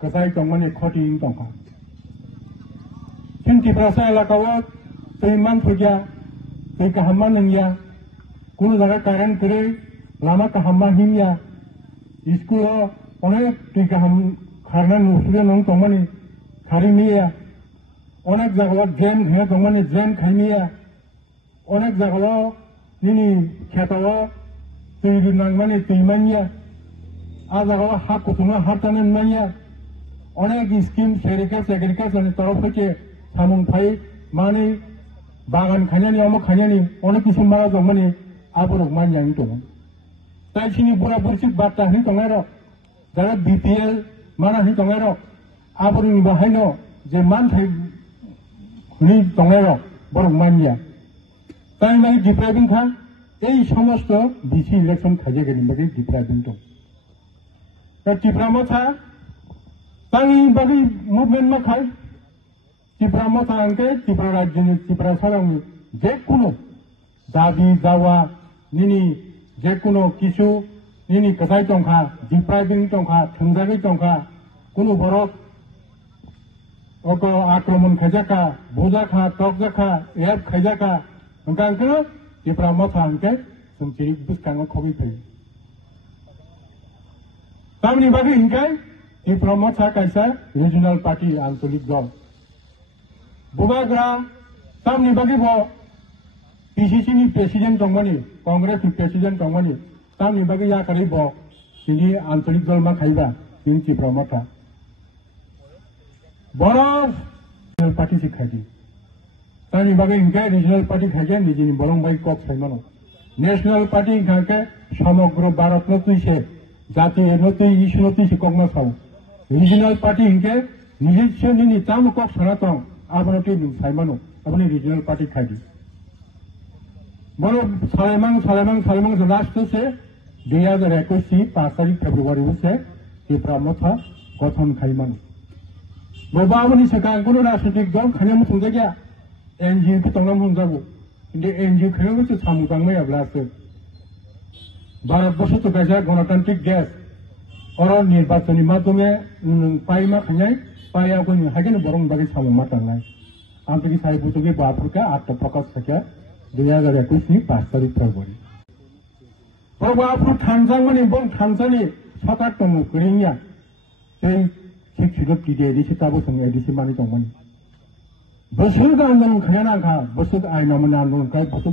कसai tongmani khoti ing tongka kin tiprasa elakawa teiman thugya tei kahamman nangya kuno jaga current kore lama kahamman himya school onek tei kaham kharna nusure nong tongmani kharimiya onek jaga drain khana tongmani drain khaimiya onek jaga nini khetawa tei nangmani teimanya আজাগা হাক কুতুমা হাতানেন মাইয়া অনেক scheme সেগ্রিকালচারনি তরফ থেকে সামুং ফাই মানে বাগান খাইনানি অমুক খাইনানি অনেক কিছু মারা জমানি আবরক মানজানি দङ তাই সিনি বুড়া বুড়ি বার্তা হি দङ र যারা বিপিএল মানা হি দङ र আবরনি বাহাইন যে মান থাই নি দङ र বরক মানয়া তাই নাই ডিপ্রাইভিং খা এই সমস্ত বিসি ইলেকশন খাজে গেলি বাকি ডিপ্রাইভিং দङ Cipra motha, tangi bagi movement makai. Cipra motha angke, cipra rajini, cipra sarangi. Jekuno, dabi, dawa, nini, jekuno, kisu, nini kasai tongka, depriving tongka, tengzagi tongka, kuno borok, oko akromon khajaka, bujaka, tokjaka, eb khajaka, angke, cipra motha angke, sumciri buskango kobi pai. Tamni bagi hingkai diplomata kaisa regional party antolik dol. Bubagra tamni bagi bo PCC ni president tongmani, Congress ni president tongmani, tamni bagi ya kari bo sini antolik dol ma khaiba ini diplomata. Boros regional party sikhaji. Tamni bagi hingkai regional party khaja nijini bolong bai kok saimano. National party hingkai samogro Bharat no tuise জাতি নতি ইসনতি শিকক না সাউ regional party হিংকে নিজস্ব নি তাম কক সনাতন আবনতি সাইমানো আপনি রিজিনাল পার্টি খাইদি বড় সালেমাং লাস্ট সে 2021 5 তারিখ ফেব্রুয়ারি সে ত্রিপুরা গঠন খাইমানো বাবামনি সরকার কোন রাজনৈতিক দল খাইমু সুন্দা এনজিও কি তংনাম হনজাবো কিন্তু এনজিও খাইমু তো সামুদাংমাই আবলাসে ভারতবর্ষ তো কাজা গণতান্ত্রিক দেশ और निर्वाचन माध्यमे पाइमा खाई पाया कोई हागे बरং बाकी सामुमा तांनाय आंतरिक साई बुतुगे बापुरका आत्मप्रकाश सख्या 2021 नि 5 तारिख फेब्रुवारी बापुर थांजां माने बं थांजानि सरकार दङ गरिया बै सिक्सिगो टिडेरि सिताबो सं एडिसि मानि दंमोन बोसोर गाहाम खाना नाखा बोसोर आइनामोन नांगौ काय बोसोर